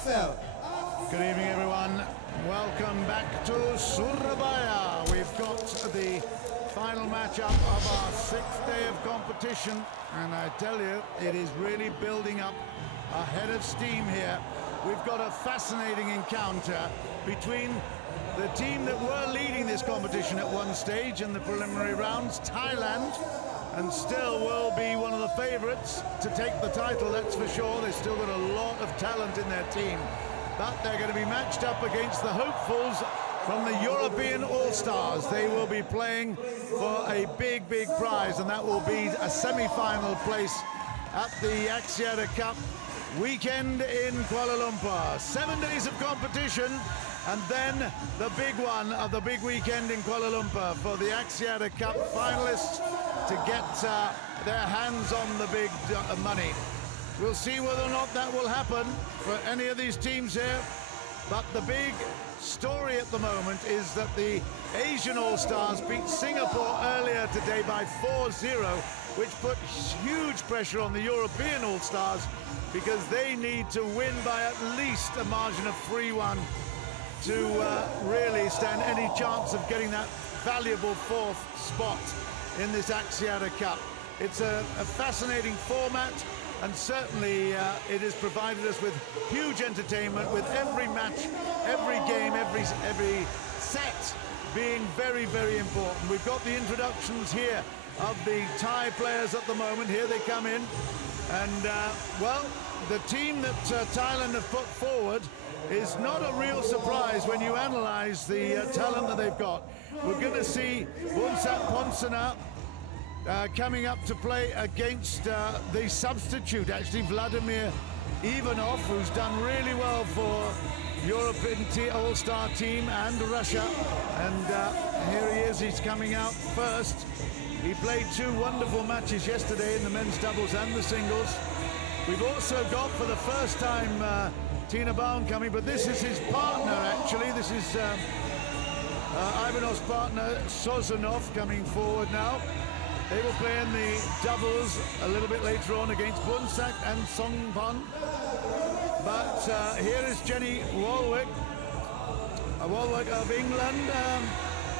AFL. Good evening, everyone. Welcome back to Surabaya. We've got the final matchup of our 6th day of competition, and I tell you, it is really building up a head of steam here. We've got a fascinating encounter between the team that were leading this competition at one stage in the preliminary rounds, Thailand, and still will be one of the favourites to take the title, that's for sure. They've still got a lot of talent in their team, but they're going to be matched up against the hopefuls from the European All-Stars. They will be playing for a big, big prize, and that will be a semi-final place at the Axiata Cup weekend in Kuala Lumpur. 7 days of competition, and then the big one of the big weekend in Kuala Lumpur for the Axiata Cup finalists to get their hands on the big money. We'll see whether or not that will happen for any of these teams here, but the big story at the moment is that the Asian All-Stars beat Singapore earlier today by 4-0, which put huge pressure on the European All-Stars because they need to win by at least a margin of 3-1 to really stand any chance of getting that valuable 4th spot in this Axiata Cup. It's a fascinating format, and certainly it has provided us with huge entertainment, with every match, every game, every set being very, very important. We've got the introductions here of the Thai players at the moment. Here they come in, and well, the team that Thailand have put forward is not a real surprise when you analyse the talent that they've got. We're going to see Boonsak Ponsana coming up to play against the substitute, actually, Vladimir Ivanov, who's done really well for European All-Star team and Russia. And here he is, he's coming out first. He played 2 wonderful matches yesterday in the men's doubles and the singles. We've also got, for the first time, Tina Baum coming, but this is his partner, actually. This is Ivanov's partner, Sozanov, coming forward now. They will play in the doubles a little bit later on against Boonsak and Songpan. But here is Jenny Walwick of England,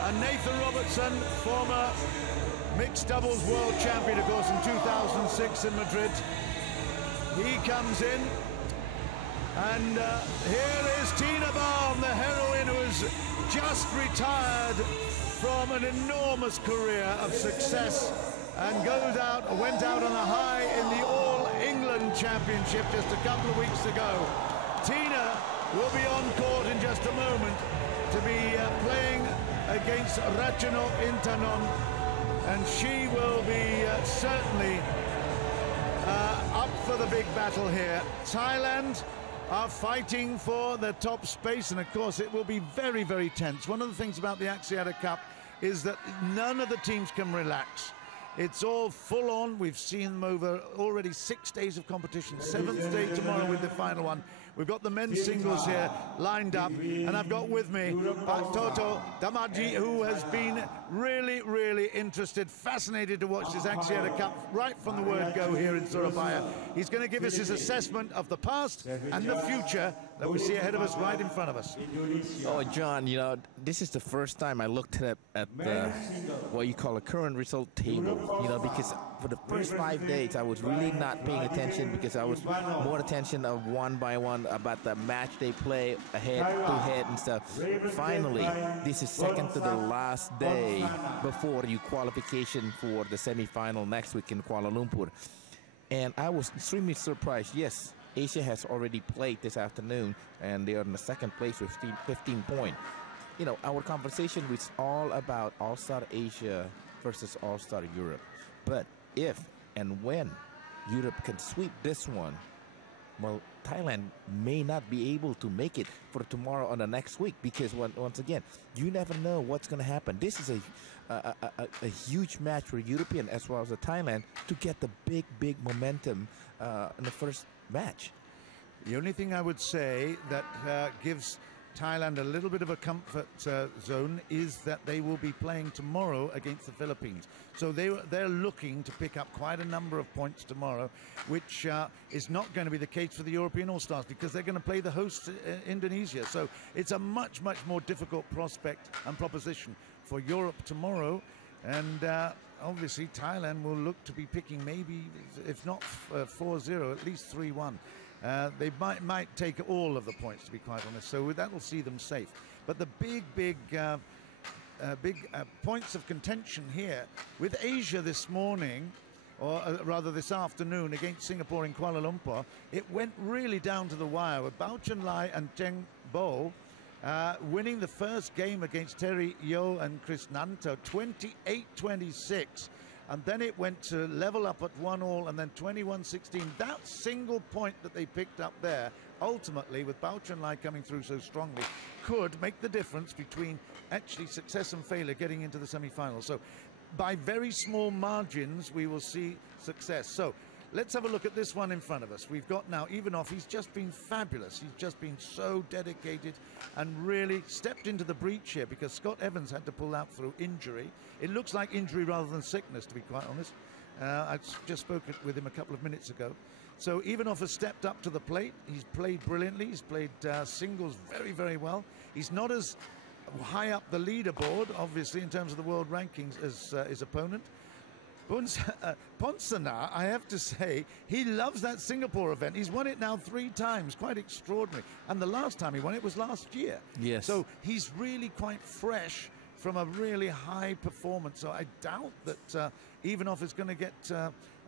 and Nathan Robertson, former mixed doubles world champion, of course, in 2006 in Madrid. He comes in, and here is Tina Baum, the heroine who has just retired from an enormous career of success and went out on a high in the All England Championship just a couple of weeks ago. Tina will be on court in just a moment to be playing against Ratchano Intanon, and she will be certainly up for the big battle here. Thailand are fighting for the top space, and of course it will be very, very tense. One of the things about the Axiata Cup is that none of the teams can relax. It's all full on. We've seen them over already 6 days of competition. 7th day tomorrow with the final one. We've got the men's singles here lined up, and I've got with me Pak Toto Damaji, who has been really, really interested, fascinated to watch this Axiata Cup right from the word go here in Surabaya. He's going to give us his assessment of the past and the future that we see ahead of us, right in front of us. Oh, John, you know, this is the first time I looked at the, what you call a current result table, you know, because for the first 5 days, I was really not paying attention because I was more attention of one by one about the match they play head-to-head and stuff. Finally, this is second to the last day before you qualification for the semi-final next week in Kuala Lumpur. And I was extremely surprised. Yes, Asia has already played this afternoon, and they are in the second place with 15 points. You know, our conversation was all about All-Star Asia versus All-Star Europe. But if and when Europe can sweep this one, well, Thailand may not be able to make it for tomorrow or the next week, because once again, you never know what's going to happen. This is a huge match for European as well as the Thailand to get the big momentum in the first match. The only thing I would say that gives Thailand a little bit of a comfort zone is that they will be playing tomorrow against the Philippines. So they're looking to pick up quite a number of points tomorrow, which is not going to be the case for the European All-Stars because they're going to play the hosts Indonesia. So it's a much, much more difficult prospect and proposition for Europe tomorrow. And obviously Thailand will look to be picking maybe, if not 4-0, at least 3-1. They might take all of the points, to be quite honest, so that will see them safe. But the big points of contention here with Asia this morning, or rather this afternoon against Singapore in Kuala Lumpur, it went really down to the wire with Bao Chunlai and Cheng Bo winning the first game against Terry Yeo and Chris Nanto 28-26. And then it went to level up at 1-1 and then 21-16. That single point that they picked up there, ultimately, with Bao Chunlai coming through so strongly, could make the difference between actually success and failure getting into the semi-finals. So by very small margins, we will see success. So let's have a look at this one in front of us. We've got now Ivanov. He's just been fabulous. He's just been so dedicated and really stepped into the breach here because Scott Evans had to pull out through injury. It looks like injury rather than sickness, to be quite honest. I just spoke with him a couple of minutes ago. So Ivanov has stepped up to the plate. He's played brilliantly. He's played singles very, very well. He's not as high up the leaderboard, obviously, in terms of the world rankings as his opponent. Ponsana, I have to say, he loves that Singapore event. He's won it now 3 times, quite extraordinary. And the last time he won it was last year. Yes. So he's really quite fresh from a really high performance. So I doubt that Ivanov is going to get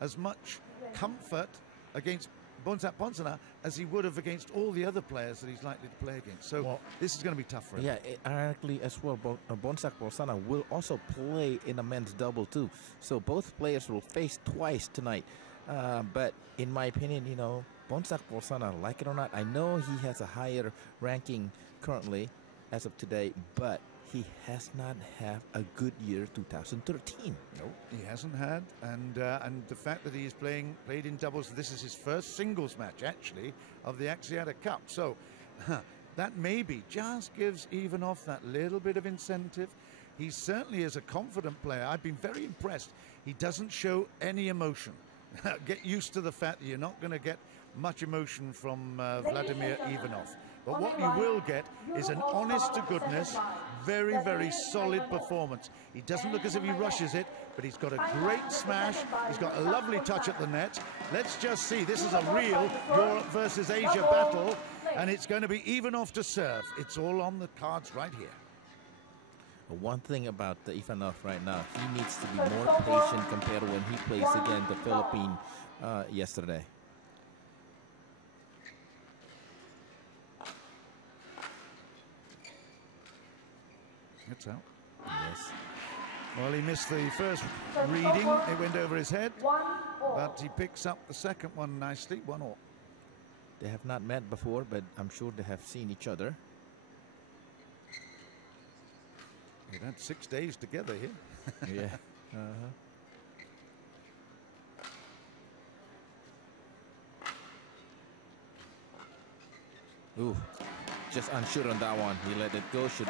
as much comfort against Boonsak Ponsana as he would have against all the other players that he's likely to play against. So this is going to be tough for him. Yeah, ironically as well, Boonsak Ponsana will also play in a men's double too. So both players will face twice tonight. But in my opinion, you know, Boonsak Ponsana, like it or not, I know he has a higher ranking currently as of today, but he has not had a good year 2013. No, he hasn't had, and the fact that he is played in doubles, this is his first singles match actually of the Axiata Cup. So that maybe just gives Ivanov that little bit of incentive. He certainly is a confident player. I've been very impressed. He doesn't show any emotion. Get used to the fact that you're not going to get much emotion from Vladimir Ivanov. But what you will get is an honest-to-goodness, very, very solid performance. He doesn't look as if he rushes it, but he's got a great smash. He's got a lovely touch at the net. Let's just see. This is a real Europe versus Asia battle, and it's going to be Ivanov to serve. It's all on the cards right here. One thing about Ivanov right now, he needs to be more patient compared to when he plays against the Philippines yesterday. It's out. Yes. Well, he missed the first reading. It went over his head, but he picks up the second one nicely. 1-1. They have not met before, but I'm sure they have seen each other. They've had 6 days together here. Yeah. Ooh, just unsure on that one. He let it go. He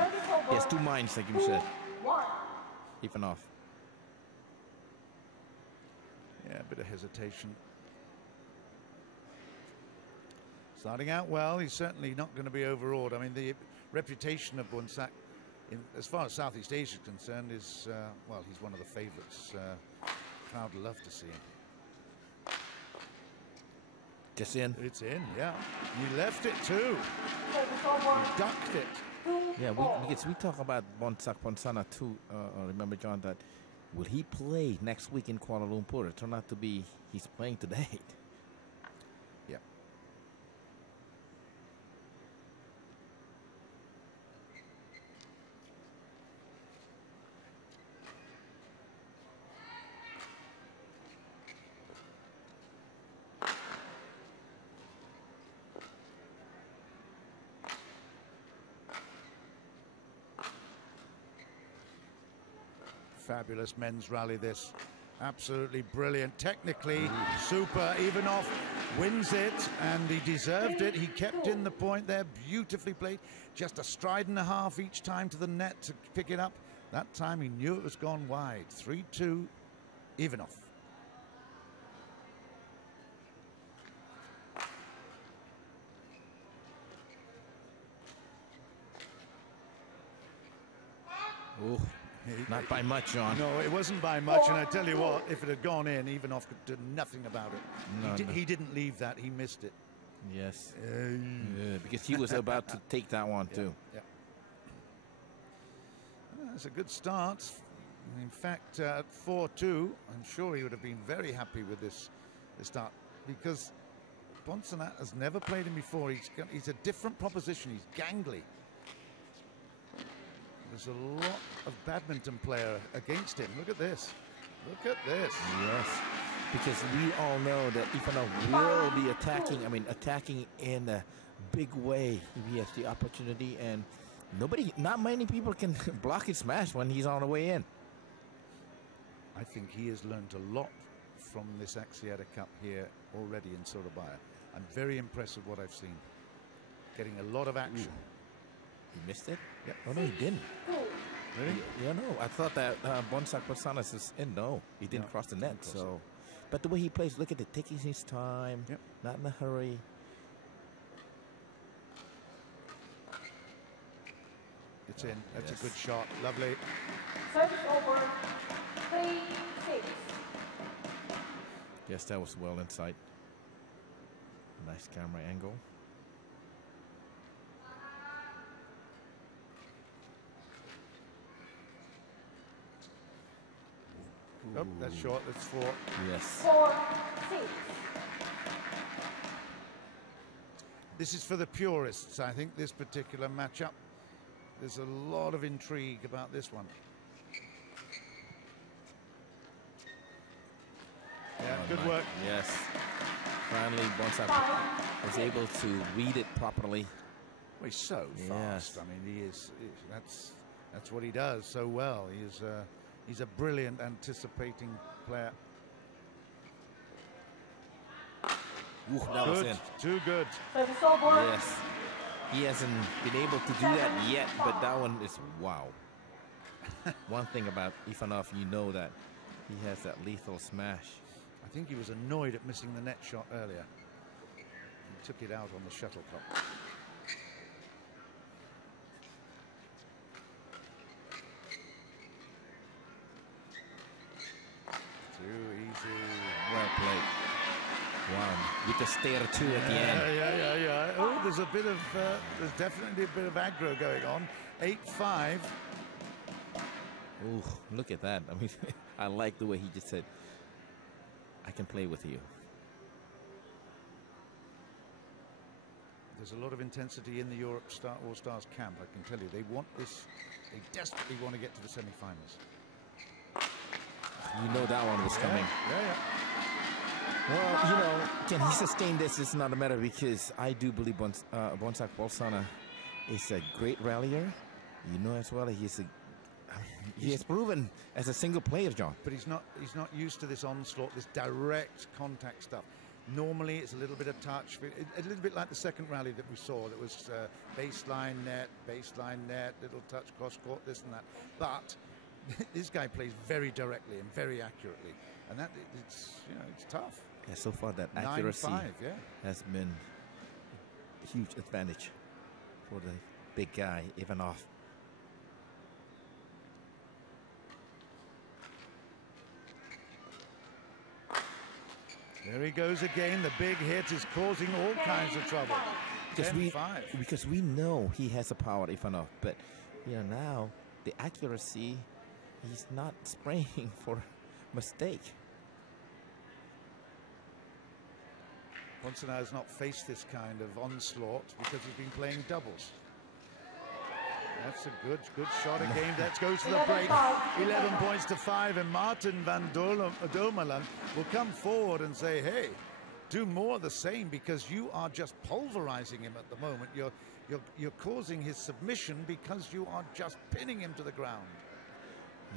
has 2 minds, like you said. Ivanov. Yeah, a bit of hesitation. Starting out well. He's certainly not going to be overawed. I mean, the reputation of Boonsak, as far as Southeast Asia is concerned, is, well, he's one of the favourites. Crowd love to see him. Just in. It's in, yeah. You left it too. You ducked it. Yeah, because we talk about Boonsak Ponsana too. Remember, John, that will he play next week in Kuala Lumpur? It turned out to be he's playing today. Yeah. Fabulous men's rally this. Absolutely brilliant. Technically super. Ivanov wins it, and he deserved it. He kept in the point there, beautifully played. Just a stride and a half each time to the net to pick it up. That time he knew it was gone wide. 3-2, Ivanov. Ooh, not by much, John. No, it wasn't by much, and I tell you what, if it had gone in, Ivanov could do nothing about it. He didn't leave that, he missed it. Yes, because he was about to take that one too. Yeah. Well, that's a good start. In fact, at 4-2, I'm sure he would have been very happy with this start, because Ponsana has never played him before. He's a different proposition. He's gangly. There's a lot of badminton player against him. Look at this. Look at this. Yes, because we all know that Ivanov will be attacking. I mean, attacking in a big way if he has the opportunity, and not many people can block his smash when he's on the way in. I think he has learned a lot from this Axiata Cup here already in Surabaya. I'm very impressed with what I've seen. Getting a lot of action. He missed it? Yep. Oh, no, he didn't. Really? Yeah, no. I thought that Boonsak Ponsana is in. No, he didn't cross the net. So, but the way he plays, look at it, taking his time, not in a hurry. It's in. That's a good shot. Lovely. Service over. 3-6. Yes, that was well inside. Nice camera angle. Oh, that's short. That's 4. Yes. 4-6. This is for the purists, I think, this particular matchup. There's a lot of intrigue about this one. Yeah, good work. Yes. Finally, Boonsak was able to read it properly. Well, he's so fast. I mean, he is. That's what he does so well. He's a brilliant anticipating player. Ooh, that was in. Too good. Service over. Yes. He hasn't been able to do that yet, but that one is wow. One thing about Ivanov, you know that he has that lethal smash. I think he was annoyed at missing the net shot earlier. He took it out on the shuttlecock. Too easy. Well played. Wow. With the stare too at the end. Yeah. Oh, there's definitely a bit of aggro going on. 8-5. Ooh, look at that. I mean, I like the way he just said, I can play with you. There's a lot of intensity in the Europe All-Stars camp, I can tell you. They want this, they desperately want to get to the semi-finals. You know that one was coming. Yeah. Well, you know, can he sustain this? It's not a matter, because I do believe Boonsak Ponsana is a great rallier. You know as well, he has proven as a single player, John. But he's not used to this onslaught, this direct contact stuff. Normally it's a little bit of touch, a little bit like the second rally that we saw. That was baseline net, little touch, cross court, this and that. But this guy plays very directly and very accurately, and it's tough. Yeah, so far that accuracy 9-5, has been a huge advantage for the big guy, Ivanov. There he goes again. The big hit is causing all kinds of trouble. Because we know he has a power, Ivanov, but now the accuracy, he's not spraying for mistake. Ponsana has not faced this kind of onslaught because he's been playing doubles. That's a good shot again. That goes to the break. 11 points to 5, and Martin van Domeland will come forward and say, hey, do more of the same, because you are just pulverizing him at the moment. You're causing his submission because you are just pinning him to the ground.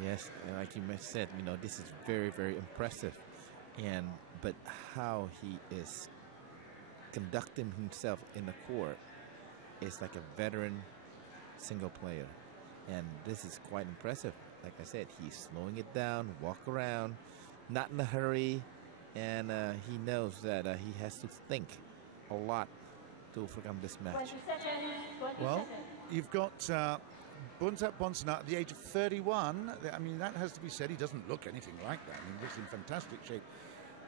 Yes, and like you said, this is very, very impressive. But how he is conducting himself in the court is like a veteran single player. And this is quite impressive. Like I said, he's slowing it down, walk around, not in a hurry, and he knows that he has to think a lot to overcome this match. 20 seconds, 20 Well, seconds. you've got Boonsak Ponsana at the age of 31. I mean, that has to be said. He doesn't look anything like that. I mean, he looks in fantastic shape.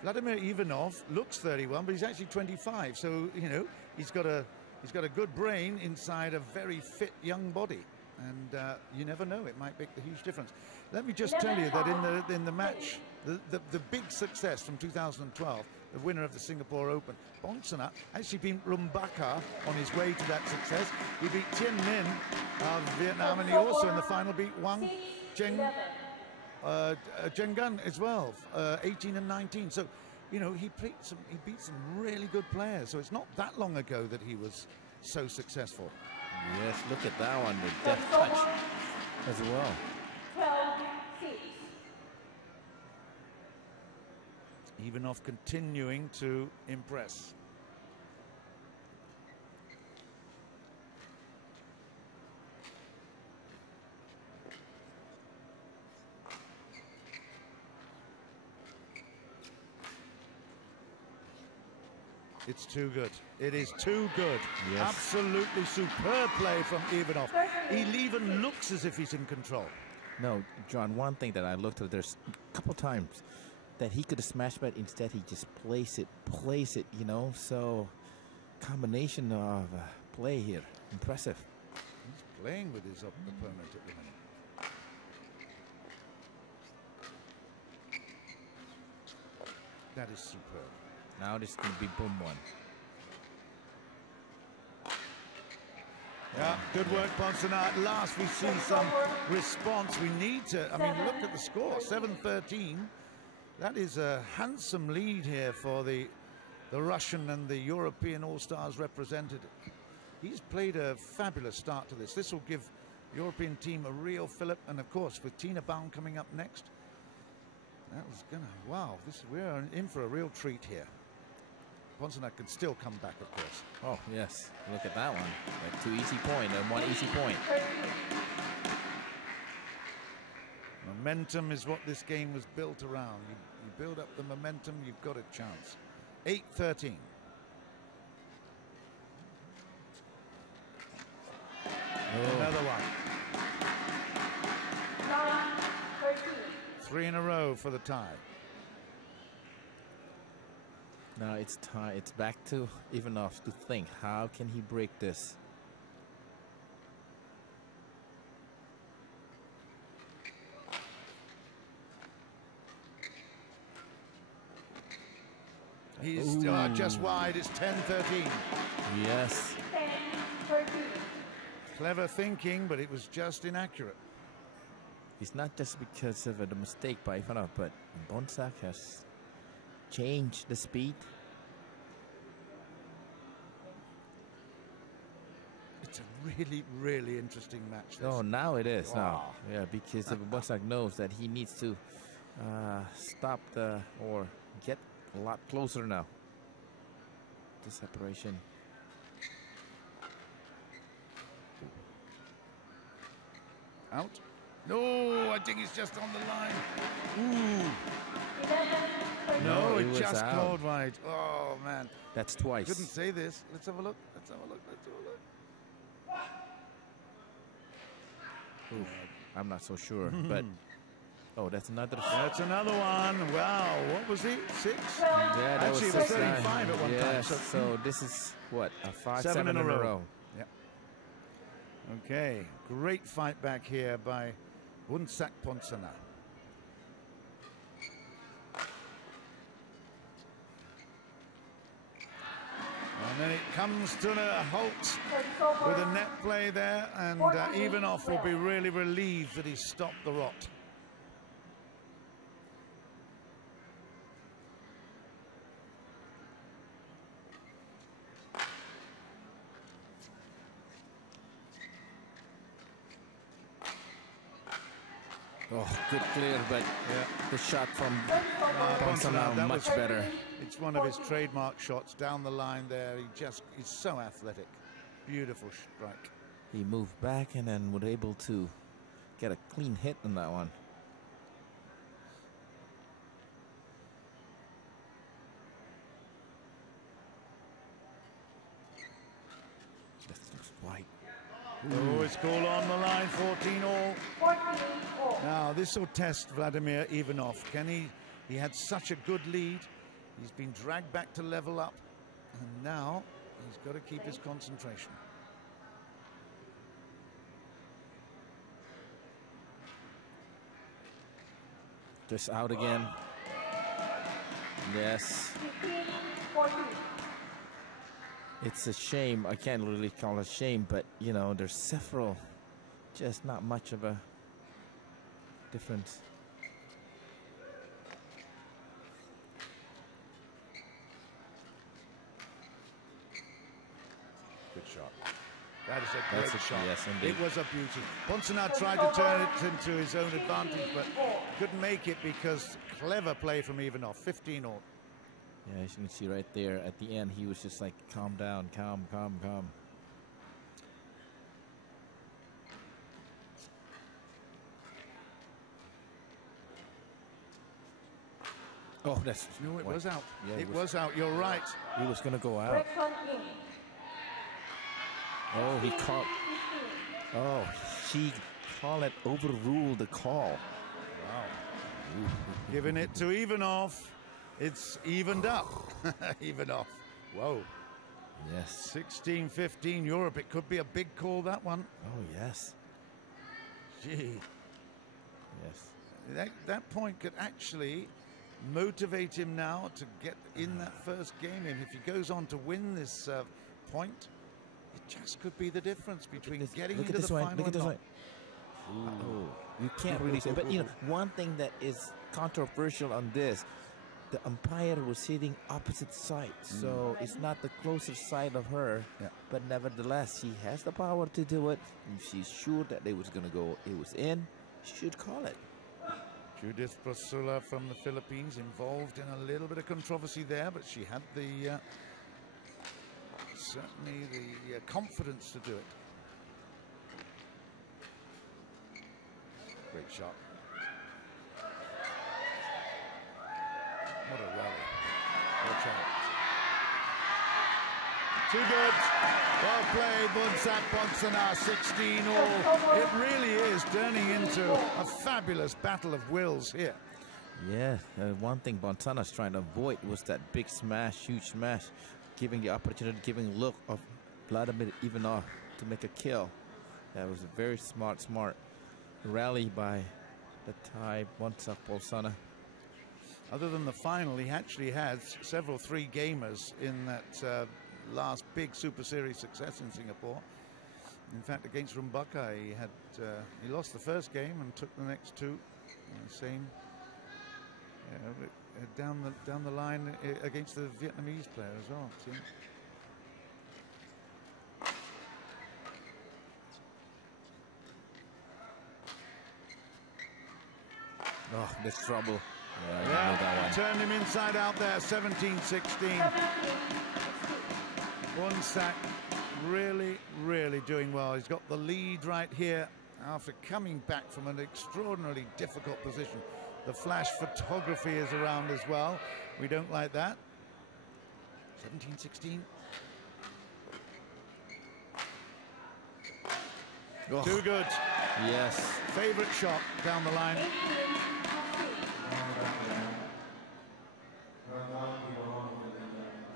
Vladimir Ivanov looks 31, but he's actually 25. So, you know, he's got a good brain inside a very fit young body. And you never know, it might make a huge difference. Let me just tell you that in the match, the big success from 2012, the winner of the Singapore Open, Ponsana actually beat Rumbaka on his way to that success. He beat Tien Min of Vietnam, and he also in the final beat Wang Zhengan as well, 18 and 19. So, you know, he beat some really good players. So it's not that long ago that he was so successful. Yes, look at that one, the deft touch as well. 12-6. Ivanov continuing to impress. It's too good. It is too good. Yes. Absolutely superb play from Ivanov. He even looks as if he's in control. No, John, one thing that I looked at, there's a couple times that he could have smashed, but instead he just place it, you know. So, combination of play here. Impressive. He's playing with his opponent at the minute. That is superb. Now this is going to be boom one. Yeah, good work, Ponsana. At last we see some response. We need to, I mean, look at the score, 7-13. That is a handsome lead here for the Russian and the European All-Stars represented. He's played a fabulous start to this. This will give the European team a real fillip. And of course, with Tina Baum coming up next, that was gonna, wow, we're in for a real treat here. Ponsana can still come back, of course. Oh, yes. Look at that one. Like 2 easy point and 1 easy point. Momentum is what this game was built around. You build up the momentum, you've got a chance. 8-13. Another one. 9-13. 3 in a row for the tie. Now it's time. It's back to Ivanov to think. How can he break this? He's just wide. It's 10-13. Yes. 10-13. Clever thinking, but it was just inaccurate. It's not just because of the mistake by Ivanov, but Boonsak has changed the speed. It's a really, really interesting match. Oh, now it is. Wow. Now, yeah, because Boonsak knows that he needs to stop or get a lot closer now. The separation. Out. No, I think it's just on the line. Ooh. No, it was just out. called wide. Oh, man. That's twice. Couldn't say this. Let's have a look. Let's have a look. Let's have a look. Oof, I'm not so sure, but oh, that's another. That's another one. Wow, what was he? 6? Yeah, that Actually, was it was 6-9. 35 at one time. Yes, so this is what, a 5-7 7 in a row. Yeah. Okay, great fight back here by Boonsak Ponsana. And then it comes to a halt with a net play there, and Ivanov will be really relieved that he stopped the rot. Oh, good clear, but the shot from Ponsana, Ponsana that much was better. It's one of his trademark shots down the line there. He's so athletic. Beautiful strike. He moved back and then was able to get a clean hit on that one. White. Oh, it's called on the line, 14 all. 14 all. Now, this will test Vladimir Ivanov. He had such a good lead. He's been dragged back to level up. And now he's got to keep his concentration. Just out again. Yes. 15, 14. It's a shame. I can't really call it a shame, but you know, there's several, just not much of a difference. Good shot. That is a great shot. Yes, indeed. It was a beauty. Ponsana tried to turn it into his own advantage, but couldn't make it because clever play from Ivanov. 15 all. Yeah, as you can see right there at the end, he was just like, calm down, calm. Oh, that's... No, it was out. Yeah, it was out. You're right. He was going to go out. Break on in. Oh, he called... Oh, she called it, overruled the call. Wow. Giving it to Ivanov. It's evened up. Ivanov. Whoa. Yes. 16-15 Europe. It could be a big call, that one. Oh, yes. Gee. Yes. That point could actually motivate him now to get in that first game. And if he goes on to win this point, it just could be the difference between getting into the final Look at this or one. not. Oh, you can't really say. But you know, one thing that is controversial on this, the umpire was sitting opposite side, so it's not the closest side of her. Yeah. But nevertheless, she has the power to do it. If she's sure that they was gonna go, it was in, she should call it. Judith Brasula from the Philippines involved in a little bit of controversy there, but she had the certainly the confidence to do it. Great shot. What a rally. Watch out. Too good. Well played, Boonsak Ponsana, 16 all. It really is turning into a fabulous battle of wills here. Yeah, one thing Ponsana's trying to avoid was that big smash, huge smash, giving the opportunity, giving look of Vladimir Ivanov to make a kill. That was a very smart rally by the Thai Boonsak Ponsana. Other than the final, he actually had several three gamers in that last big Super Series success in Singapore. In fact, against Rumbaka, he lost the first game and took the next two. Same down the line against the Vietnamese player as well. See? Oh, there's trouble. Yeah, turned him inside out there, 17-16. Boonsak really doing well. He's got the lead right here after coming back from an extraordinarily difficult position. The flash photography is around as well. We don't like that. 17-16. Oh. Too good. Yes. Favorite shot down the line.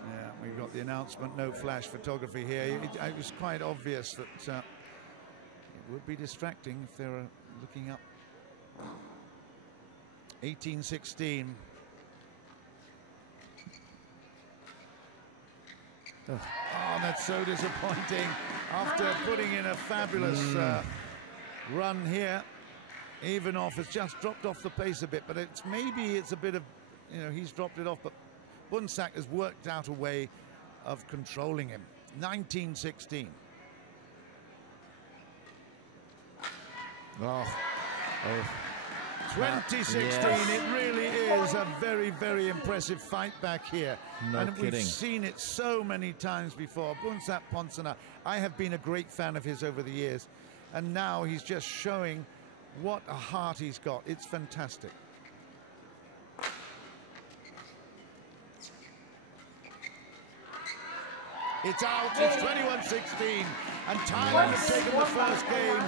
Yeah, we've got the announcement, no flash photography here. It was quite obvious that it would be distracting if they were looking up. 18-16. Oh, that's so disappointing. After putting in a fabulous run here, Ivanov has just dropped off the pace a bit, but maybe it's a bit of, he's dropped it off, but Boonsak has worked out a way of controlling him. 19-16. Oh. 20-16, yes. It really is a very, very impressive fight back here. No and kidding. We've seen it so many times before. Boonsak Ponsana, I have been a great fan of his over the years. And now he's just showing what a heart he's got. It's fantastic. It's out, it's 21-16, and Thailand have taken the first game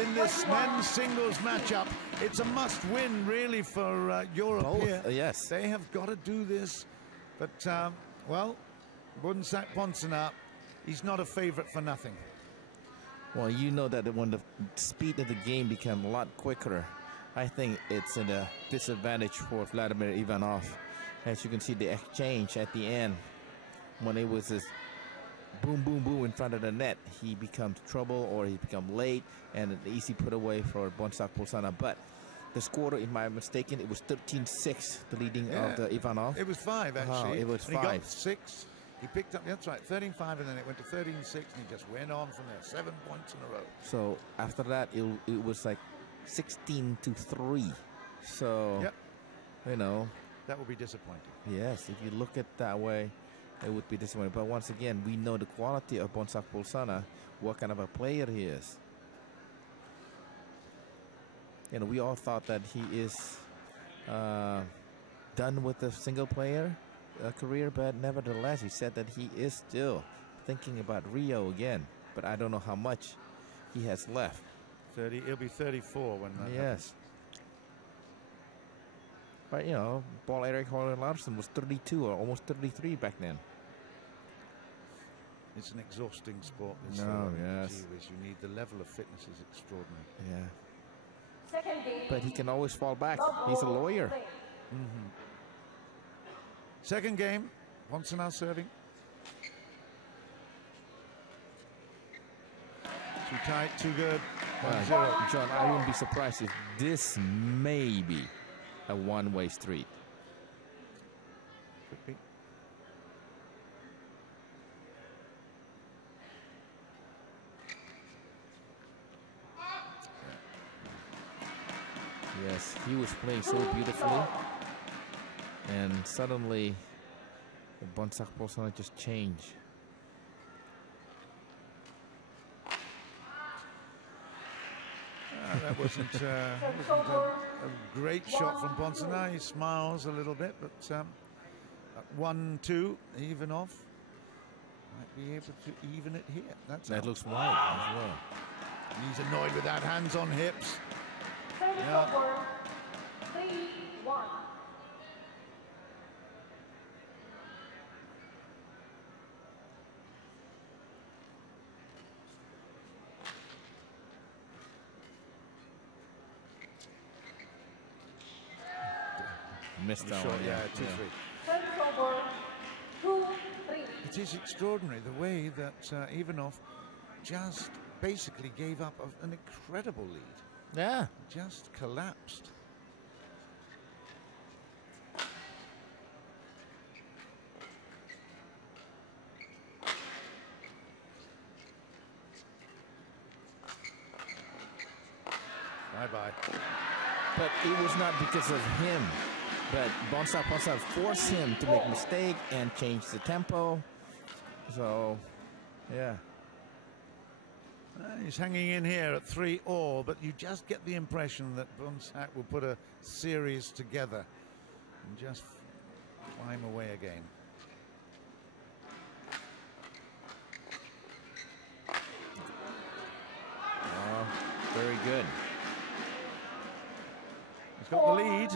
in this men's singles matchup. It's a must-win, really, for Europe Both, here. yes. They have got to do this, but, well, Boonsak Ponsana, he's not a favourite for nothing. Well, you know that when the speed of the game became a lot quicker, I think it's a disadvantage for Vladimir Ivanov. As you can see, the exchange at the end, when it was this boom, boom, boom in front of the net, he becomes trouble or he becomes late, and an easy put away for Boonsak Ponsana. But the score, if I'm mistaken, it was 13-6, the leading of the Ivanov. It was 5, actually. It was and 5. He got 6. He picked up, that's right, 13-5, and then it went to 13-6, and he just went on from there. 7 points in a row. So after that, it was like 16-3. So, yep. You know. That would be disappointing. Yes, if you look at it that way, it would be disappointing. But once again, we know the quality of Boonsak Ponsana, what kind of a player he is. You know, we all thought that he is done with the single player career, but nevertheless, he said that he is still thinking about Rio again. But I don't know how much he has left. 30. He'll be 34 when that happens. But, you know, Paul Erik Højlund Larsen was 32 or almost 33 back then. It's an exhausting sport. This yes. Gee whiz, you need the level of fitness is extraordinary. Yeah. But he can always fall back. He's a lawyer. Mm-hmm. Second game, Ponsana serving. Too tight, too good. 1-0. John, I wouldn't be surprised if this may be a one-way street. Could be. Yes, he was playing so beautifully, and suddenly the Boonsak Ponsana just changed. That wasn't a great shot from Ponsana. He smiles a little bit, but at 1-2, Ivanov might be able to even it here. That looks right as well. He's annoyed with that, hands on hips. Yeah. 3-1. Missed that one. Yeah, 2-3. It is extraordinary the way that Ivanov just basically gave up an incredible lead. Yeah. Just collapsed. Bye-bye. But it was not because of him. But Boonsak Ponsana forced him to make a mistake and change the tempo. So, yeah. He's hanging in here at 3-all, but you just get the impression that Boonsak will put a series together and just climb away again. Oh, very good. He's got the lead.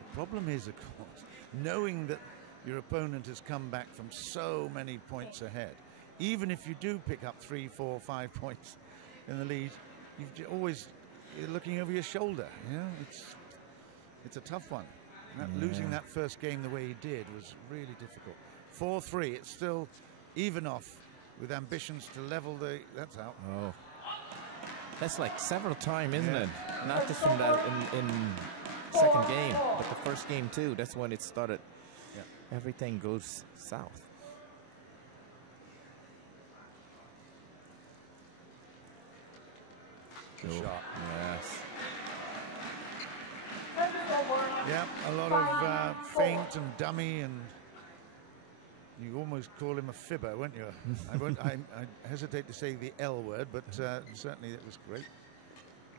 The problem is, of course, knowing that your opponent has come back from so many points ahead. Even if you do pick up 3, 4, 5 points in the lead, you're looking over your shoulder. You know, it's a tough one. Losing that first game the way he did was really difficult. 4-3. It's still Ivanov with ambitions to level the. That's out. Oh, that's like several times, isn't it? Not just in that in second game, but the first game too. That's when it started. Yeah. Everything goes south. Good shot. Yes. Yeah, a lot of feint and dummy, and you almost call him a fibber, won't you? I hesitate to say the L word, but certainly it was great.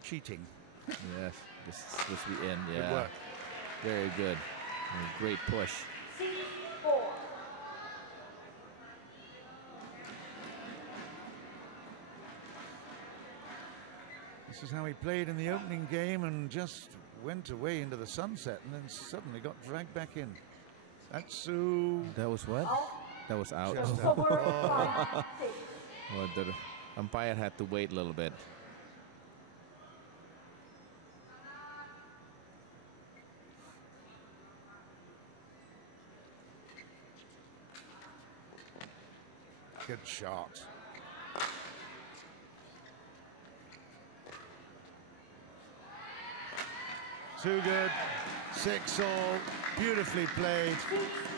Cheating. Yes, this is supposed to be in. Good Yeah, work. very good. Great push. This is how he played in the opening game and just went away into the sunset and then suddenly got dragged back in. That was what? That was out. Just out. Oh. Well, the umpire had to wait a little bit. Good shot. Too good. 6-all. Beautifully played.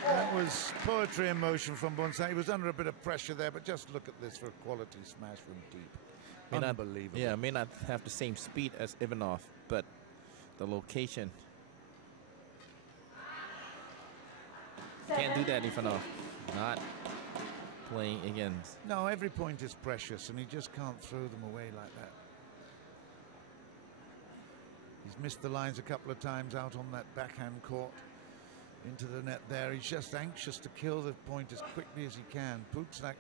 That was poetry in motion from Boonsak. He was under a bit of pressure there, but just look at this for a quality smash from deep. Unbelievable. Yeah, may not have the same speed as Ivanov, but the location. Can't do that, Ivanov. Not playing against. No, every point is precious, and he just can't throw them away like that. He's missed the lines a couple of times out on that backhand court into the net there. He's just anxious to kill the point as quickly as he can. Boonsak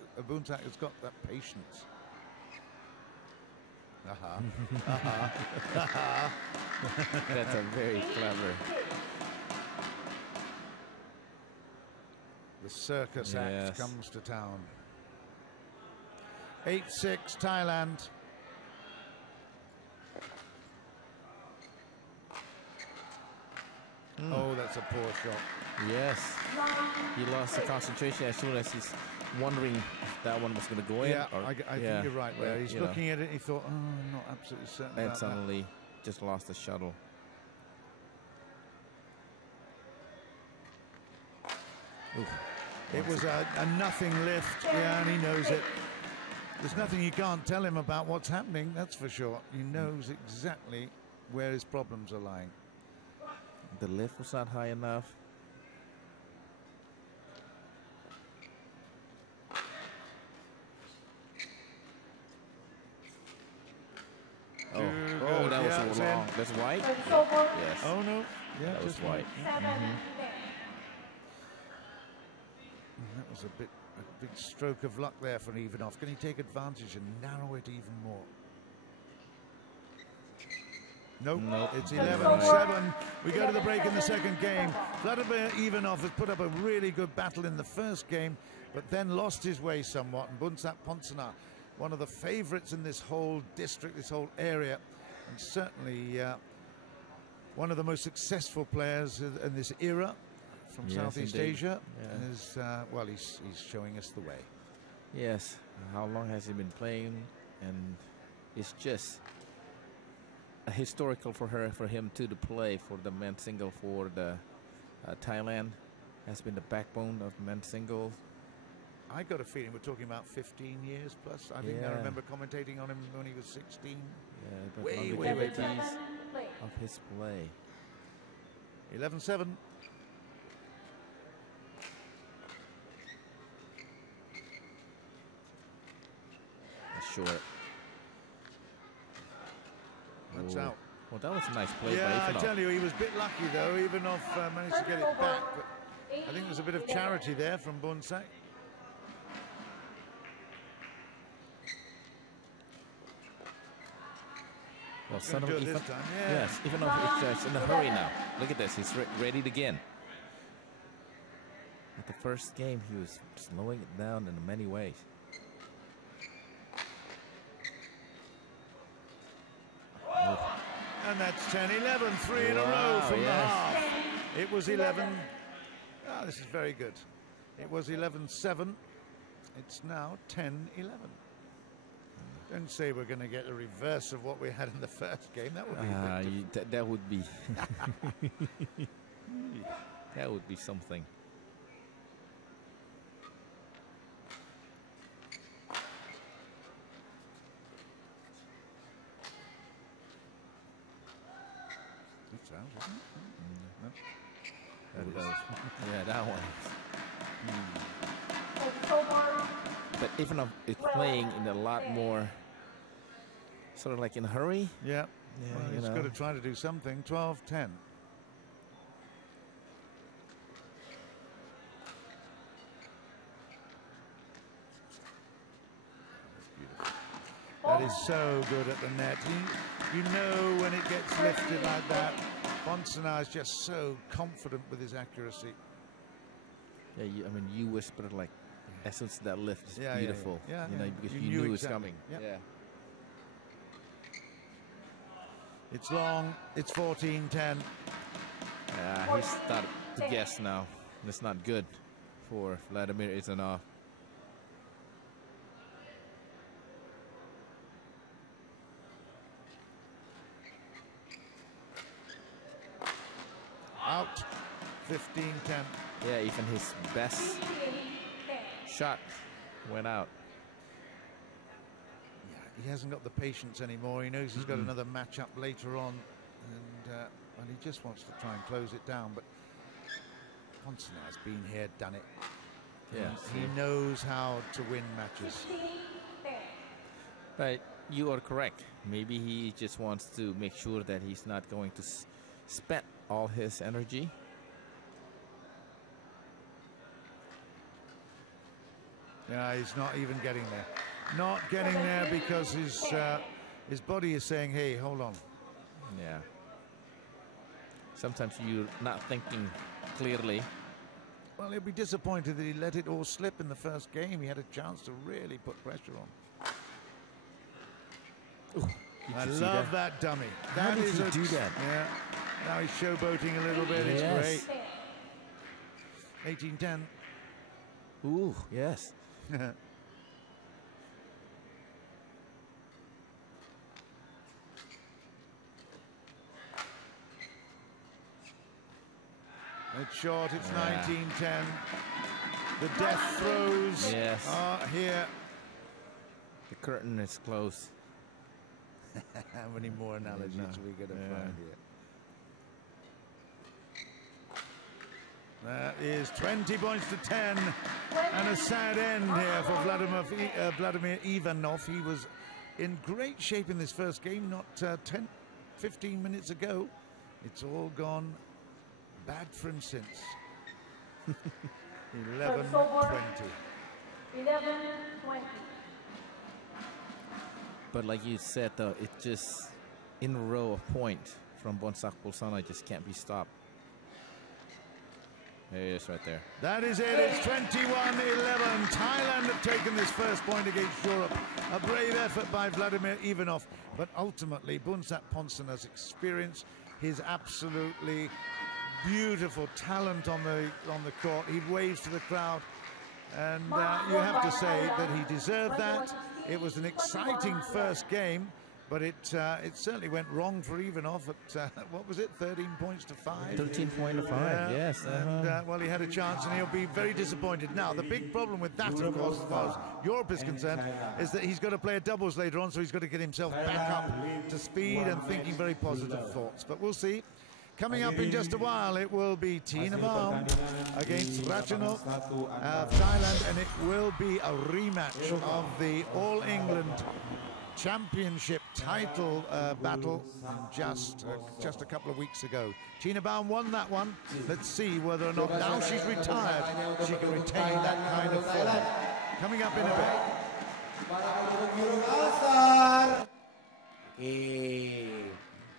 has got that patience. That's a very clever. The circus Yes. act comes to town. 8-6 Thailand. Oh, that's a poor shot. Yes. He lost the concentration as soon as he's wondering if that one was going to go in. Yeah, Or, I think you're right there. He's you know, looking at it, he thought, oh, I'm not absolutely certain and about suddenly just lost the shuttle. Oof. that. It was a nothing lift, yeah, and he knows it. There's nothing you can't tell him about what's happening, that's for sure. He knows exactly where his problems are lying. The lift was not high enough. Oh, that Yeah, was so long. That's white? Yes. Oh, no. Yeah, That was just white. That was a big stroke of luck there for Ivanov. Can he take advantage and narrow it even more? Nope. It's 11-7. We go to the break in the second game. Vladimir Ivanov has put up a really good battle in the first game, but then lost his way somewhat. And Boonsak Ponsana, one of the favorites in this whole district, this whole area, and certainly one of the most successful players in this era from Southeast Asia. Yeah. Is, well, he's showing us the way. Yes. How long has he been playing? And it's just historical for him too, to play for the men's single for the Thailand. Has been the backbone of men's single. I got a feeling we're talking about 15 years plus. I think I remember commentating on him when he was 16. Yeah, but Way longevity of his play. 11-7. Short. That's Ooh. out. Well, that was a nice play by Yeah, I Ivanov. tell you, he was a bit lucky though. Ivanov managed to get it back, but I think there's a bit of charity there from Boonsak. Well, Gonna suddenly, do it this time, yeah. Yes, Ivanov is in a hurry now. Look at this, he's ready again. At the first game, he was slowing it down in many ways. And that's 10-11, 3 in a row from the half. It was 11. Ah, this is very good. It was 11-7. It's now 10-11. Don't say we're going to get a reverse of what we had in the first game. That would be that would be that would be something. That's out, isn't it? No, Yeah, that one. Over. But Ivanov is playing in a lot more, sort of like in a hurry. Yeah, Yeah, he's got to try to do something. 12-10. That is so good at the net. You know when it gets lifted like that. Ponsana is just so confident with his accuracy. Yeah, I mean, you whispered like essence of that lift is Yeah, beautiful. yeah. You know, because you knew knew it was exactly. coming. Yep. Yeah. It's long. It's 14-10. Yeah, he started to guess now. That's not good for Vladimir Ivanov. Out. 15-10. Yeah, even his best shot went out. Yeah, he hasn't got the patience anymore. He knows he's got another match up later on, and well, he just wants to try and close it down. But Ponsana has been here, done it. Yeah, he knows how to win matches. But you are correct. Maybe he just wants to make sure that he's not going to spend all his energy. Yeah, he's not even getting there. Not getting there because his body is saying, hey, hold on. Yeah. Sometimes you're not thinking clearly. Well, he'll be disappointed that he let it all slip in the first game. He had a chance to really put pressure on. Ooh, I love that dummy. How did he do that? Yeah. Now he's showboating a little bit. It's Yes. great. 18-10. Ooh, yes. It's short. It's 19-10. The death throws are here. The curtain is closed. How many more analogies are we going to find here? That is 20 points to 10, and a sad end here for Vladimir Ivanov. He was in great shape in this first game, not 15 minutes ago. It's all bad for him since. 11-20. 11-20. But like you said, though, it just in a row of points from Boonsak Ponsana just can't be stopped. There he is right there. That is it. It's 21-11. Thailand have taken this first point against Europe. A brave effort by Vladimir Ivanov. But ultimately, Boonsak Ponsana's experience, his absolutely beautiful talent on the court. He waves to the crowd. And you have to say that he deserved that. It was an exciting first game. But it certainly went wrong for Ivanov at, what was it, 13 points to 5? 13 points to 5, yes. And, well, he had a chance and he'll be very disappointed. Now, the big problem with that, of course, as far as Europe is concerned, is that he's got to play a doubles later on, so he's got to get himself back up to speed and thinking very positive thoughts. But we'll see. Coming up in just a while, it will be Tina Baum against Ratchanok of Thailand, and it will be a rematch of the All England Championship title battle just a couple of weeks ago. Tina Baum won that one. Let's see whether or not now she's retired she can retain that kind of form. Coming up in a bit.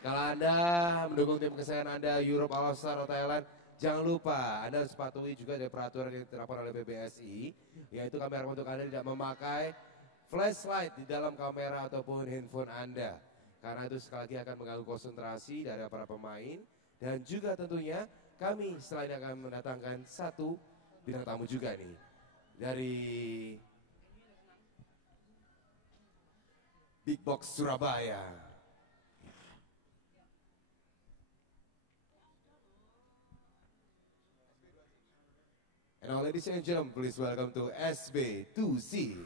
Kalau Anda mendukung tim kesayangan Anda Europe All Star atau Thailand, jangan lupa Anda harus patuhi juga dari peraturan yang diterapkan oleh PBSI, yaitu kami harap untuk Anda tidak memakai flashlight di dalam kamera ataupun handphone Anda, karena itu sekali lagi akan mengganggu konsentrasi dari para pemain. Dan juga tentunya kami setelah ini akan mendatangkan satu bintang tamu juga nih dari Big Box Surabaya. And now, ladies and gentlemen, please welcome to SB2C.